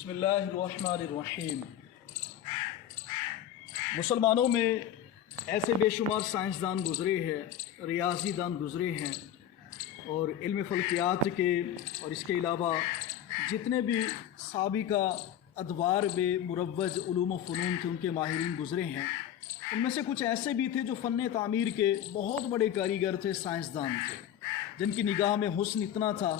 बिस्मिल्लाहिर्रहमानिर्रहीम। मुसलमानों में ऐसे बेशुमार साइंसदान गुज़रे हैं, रियाज़ीदान गुज़रे हैं और इल्म फ़ल्कियात के और इसके अलावा जितने भी साबिका अदवार में मुरव्वज़ उलूम व फ़नून थे उनके माहिरीन गुज़रे हैं। उनमें से कुछ ऐसे भी थे जो फ़न तामीर के बहुत बड़े कारीगर थे, साइंसदान थे, जिनकी निगाह में हुस्न इतना था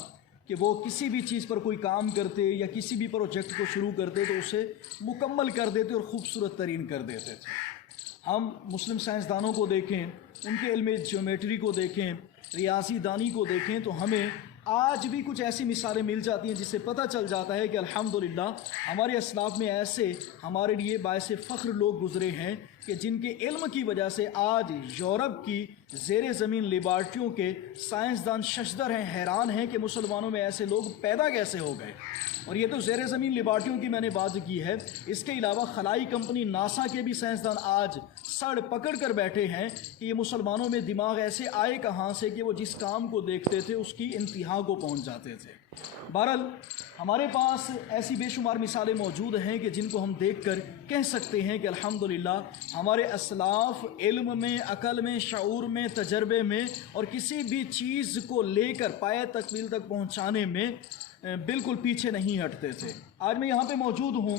कि वो किसी भी चीज़ पर कोई काम करते या किसी भी प्रोजेक्ट को शुरू करते तो उसे मुकम्मल कर देते और ख़ूबसूरत तरीन कर देते थे। हम मुस्लिम साइंसदानों को देखें, उनके इल्म ज्योमेट्री को देखें, रियासी दानी को देखें तो हमें आज भी कुछ ऐसी मिसालें मिल जाती हैं जिससे पता चल जाता है कि अल्हम्दुलिल्लाह हमारे असलाफ में ऐसे हमारे लिए बायसे फ़ख्र लोग गुज़रे हैं कि जिनके इल्म की वजह से आज यूरोप की ज़ेर ज़मीन लेबार्ट्रियों के साइंसदान शशदर हैं, हैरान हैं कि मुसलमानों में ऐसे लोग पैदा कैसे हो गए। और ये तो ज़ेर ज़मीन लेबार्ट्रियों की मैंने बात की है, इसके अलावा खलाई कंपनी नासा के भी साइंसदान आज सड़ पकड़ कर बैठे हैं कि ये मुसलमानों में दिमाग ऐसे आए कहाँ से कि वो जिस काम को देखते थे उसकी इंतहा को पहुँच जाते थे। बहरहाल हमारे पास ऐसी बेशुमार मिसालें मौजूद हैं कि जिनको हम देख कर कह सकते हैं कि अल्हम्दुलिल्लाह हमारे असलाफ इल्म में, अकल में, शऊर में, तजर्बे में और किसी भी चीज़ को लेकर पाए तकमील तक पहुँचाने में बिल्कुल पीछे नहीं हटते थे। आज मैं यहाँ पे मौजूद हूँ,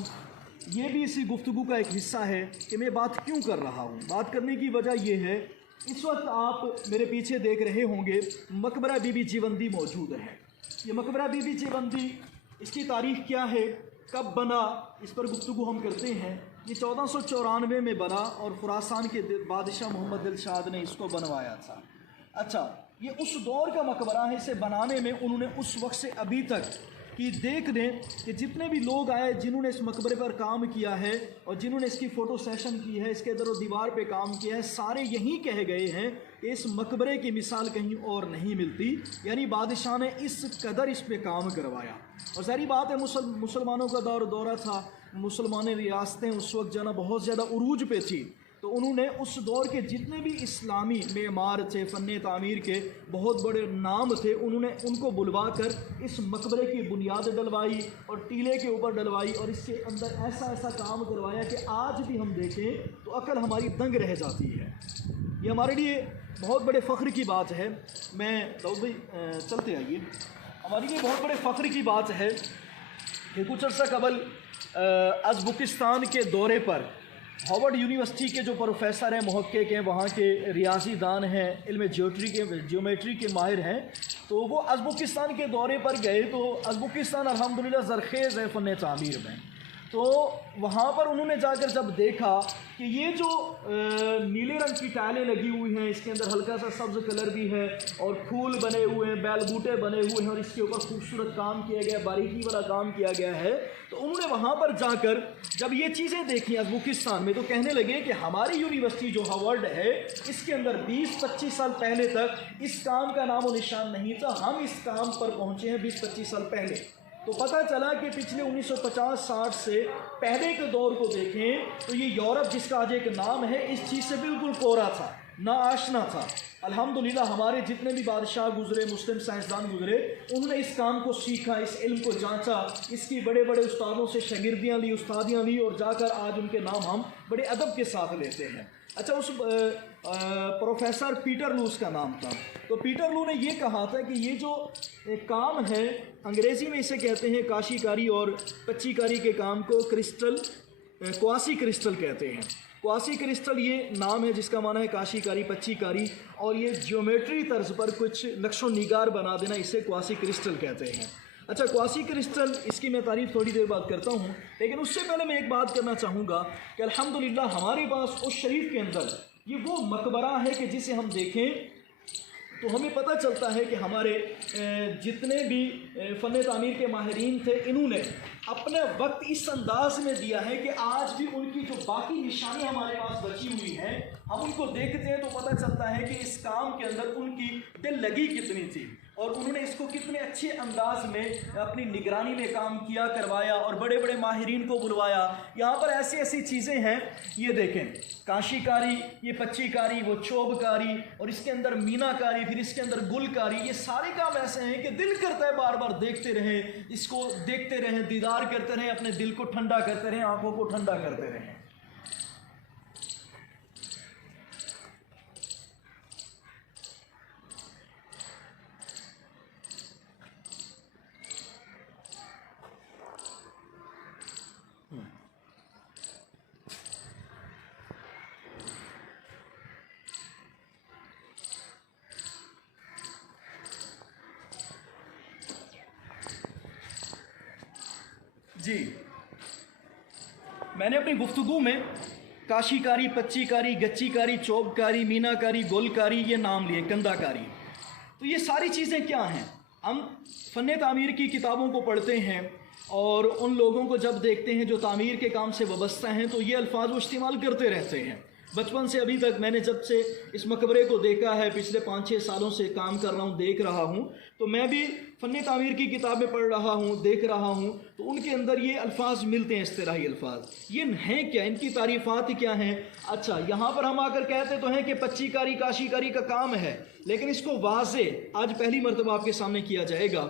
ये भी इसी गुफ्तगू का एक हिस्सा है कि मैं बात क्यों कर रहा हूँ। बात करने की वजह यह है, इस वक्त आप मेरे पीछे देख रहे होंगे मकबरा बीबी जीवंदी मौजूद है। ये मकबरा बीबी जीवंदी, इसकी तारीख़ क्या है, कब बना, इस पर गुफ्तगू हम करते हैं। ये 1494 में बना और खुरासान के बादशाह मोहम्मद दिलशाद ने इसको बनवाया था। अच्छा, ये उस दौर का मकबरा है, इसे बनाने में उन्होंने उस वक्त से अभी तक कि देख दें कि जितने भी लोग आए जिन्होंने इस मकबरे पर काम किया है और जिन्होंने इसकी फ़ोटो सेशन की है, इसके दरो दीवार पे काम किया है, सारे यही कह गए हैं कि इस मकबरे की मिसाल कहीं और नहीं मिलती। यानी बादशाह ने इस कदर इस पे काम करवाया। और सारी बात है, मुसलमानों का दौरा था, मुसलमान रियासतें उस वक्त जो ना बहुत ज़्यादा उरूज पे थी, तो उन्होंने उस दौर के जितने भी इस्लामी मेमार थे, फ़न तामीर के बहुत बड़े नाम थे, उन्होंने उनको बुलवा कर इस मकबरे की बुनियाद डलवाई और टीले के ऊपर डलवाई और इसके अंदर ऐसा ऐसा काम करवाया कि आज भी हम देखें तो अकल हमारी दंग रह जाती है। ये हमारे लिए बहुत बड़े फ़ख्र की बात है। मैं दाऊद भाई चलते आइए, हमारे लिए बहुत बड़े फ़ख्र की बात है कि कुछ अर्सा कबल अज़्बकिस्तान के दौरे पर हार्वर्ड यूनिवर्सिटी के जो प्रोफेसर हैं, मुहक्किक हैं, वहाँ के रियासी दान हैं, इल्म ज्योमेट्री के माहिर हैं, तो वो अज़्बकिस्तान के दौरे पर गए। तो अज़्बकिस्तान अल्हम्दुलिल्लाह ज़रख़ेज़ है फ़न तामीर में। तो वहाँ पर उन्होंने जाकर जब देखा कि ये जो नीले रंग की टाइलें लगी हुई हैं, इसके अंदर हल्का सा सब्ज़ कलर भी है और फूल बने हुए हैं, बैल बूटे बने हुए हैं और इसके ऊपर खूबसूरत काम किया गया, बारीकी वाला काम किया गया है, तो उन्होंने वहाँ पर जाकर जब ये चीज़ें देखी अज़्बकिस्तान में तो कहने लगे कि हमारी यूनिवर्सिटी जो हार्वर्ड है, इसके अंदर 20-25 साल पहले तक इस काम का नामो निशान नहीं था, हम इस काम पर पहुँचे हैं 20-25 साल पहले। तो पता चला कि पिछले 1950-60 से पहले के दौर को देखें तो ये यूरोप जिसका आज एक नाम है, इस चीज़ से बिल्कुल कोरा था, ना आशना था। अल्हम्दुलिल्लाह हमारे जितने भी बादशाह गुजरे, मुस्लिम साइंसदान गुजरे, उन्होंने इस काम को सीखा, इस इल्म को जांचा, इसकी बड़े बड़े उस्तादों से शागिर्दियाँ ली, उस्तादियाँ ली और जाकर आज उनके नाम हम बड़े अदब के साथ लेते हैं। अच्छा, उस प्रोफेसर पीटर लू का नाम था। तो पीटर लू ने ये कहा था कि ये जो काम है, अंग्रेज़ी में इसे कहते हैं काशीकारी और पच्चीकारी के काम को क्वासी क्रिस्टल कहते हैं। क्वासी क्रिस्टल ये नाम है जिसका माना है काशीकारी, पच्चीकारी, और ये ज्योमेट्री तर्ज पर कुछ नक्शो निगार बना देना, इसे क्वासी क्रिस्टल कहते हैं। अच्छा, क्वासी क्रिस्टल, इसकी मैं तारीफ़ थोड़ी देर बाद करता हूँ, लेकिन उससे पहले मैं एक बात करना चाहूँगा कि अल्हम्दुलिल्लाह हमारे पास उस शरीफ के अंदर ये वो मकबरा है कि जिसे हम देखें तो हमें पता चलता है कि हमारे जितने भी फ़न तामीर के माहिरीन थे, इन्होंने अपने वक्त इस अंदाज में दिया है कि आज भी उनकी जो बाकी निशानी हमारे पास बची हुई हैं, हम उनको देखते हैं तो पता चलता है कि इस काम के अंदर उनकी दिल लगी कितनी थी और उन्होंने इसको कितने अच्छे अंदाज में अपनी निगरानी में काम किया, करवाया और बड़े बड़े माहिरीन को बुलवाया। यहाँ पर ऐसी ऐसी चीज़ें हैं, ये देखें, काशीकारी, ये पच्चीकारी, वो चोबकारी, और इसके अंदर मीनाकारी, फिर इसके अंदर गुलकारी। ये सारे काम ऐसे हैं कि दिल करता है बार बार देखते रहें, इसको देखते रहें, दीदार करते रहें, अपने दिल को ठंडा करते रहें, आंखों को ठंडा करते रहें। जी, मैंने अपनी गुफ्तगू में काशीकारी, पच्चीकारी, गच्चीकारी, चौबकारी, मीनाकारी, गोलकारी ये नाम लिए, कंदाकारी। तो ये सारी चीज़ें क्या हैं? हम फ़न तामीर की किताबों को पढ़ते हैं और उन लोगों को जब देखते हैं जो तामीर के काम से वाबस्ता हैं, तो ये अल्फाज वो इस्तेमाल करते रहते हैं। बचपन से अभी तक मैंने जब से इस मकबरे को देखा है, पिछले 5-6 सालों से काम कर रहा हूँ, देख रहा हूँ, तो मैं भी फ़न तामीर की किताबें पढ़ रहा हूँ, देख रहा हूँ, तो उनके अंदर ये अल्फाज मिलते हैं, इस्तिलाही अल्फाज। ये हैं क्या, इनकी तारीफ़ात क्या हैं? अच्छा, यहाँ पर हम आकर कहते तो हैं कि पच्चीकारी, काशीकारी का काम है, लेकिन इसको वाज़े आज पहली मरतबा आपके सामने किया जाएगा